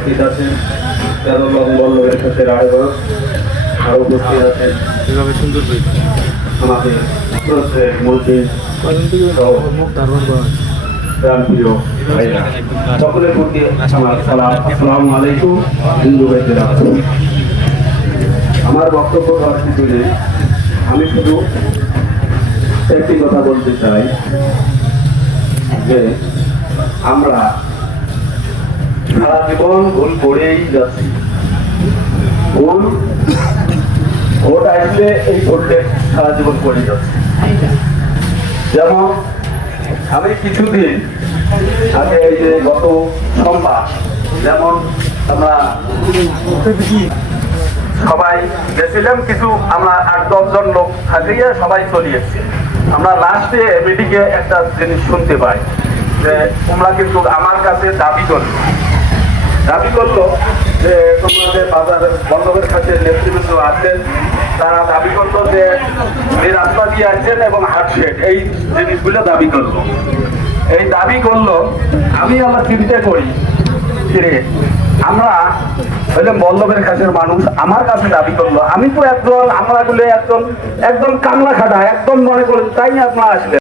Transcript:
উপস্থিত আছেন বল্লভের কাছে রায়গর, আরো উপস্থিত আছেন আমাদের মসজিদ প্রাণপ্রিয় ভাইরা, সকলের প্রতি আমার সালাম, আসসালামু আলাইকুম। হিন্দু ভাইদের আমার বক্তব্য দেওয়ার কিছু নেই, আমি শুধু একটি কথা বলতে চাই যে আমরা সারা জীবন ভুল করেই যাচ্ছি। ভোট আসলে এই ভোটে সারা জীবন করে যাচ্ছে। যেমন আমি কিছুদিন আগে এই যে গত সোমবার যেমন আমরা সবাই গেছিলাম, কিছু আমরা 8-10 জন লোক থাকিয়ে সবাই চলে এসেছি। আমরা লাস্টে মিটিংয়ে একটা জিনিস শুনতে পাই যে তোমরা কিন্তু আমার কাছে দাবি করলো যে তোমাদের বাজারের বল্লভের কাছে নেতৃবৃন্দ আছেন, তারা দাবি করলো যে এই রাস্তা দিয়ে আসছেন এবং হাটশেড এই জিনিসগুলো দাবি করলো। এই দাবি করলো, আমি আমার চিন্তা করি যে আমরা হইলে বল্লভের কাছের মানুষ, আমার কাছে দাবি করলো, আমি তো একজন, আমরা গুলো একজন কামলা খাটা একদম মনে করি, তাই আপনারা আসলেন।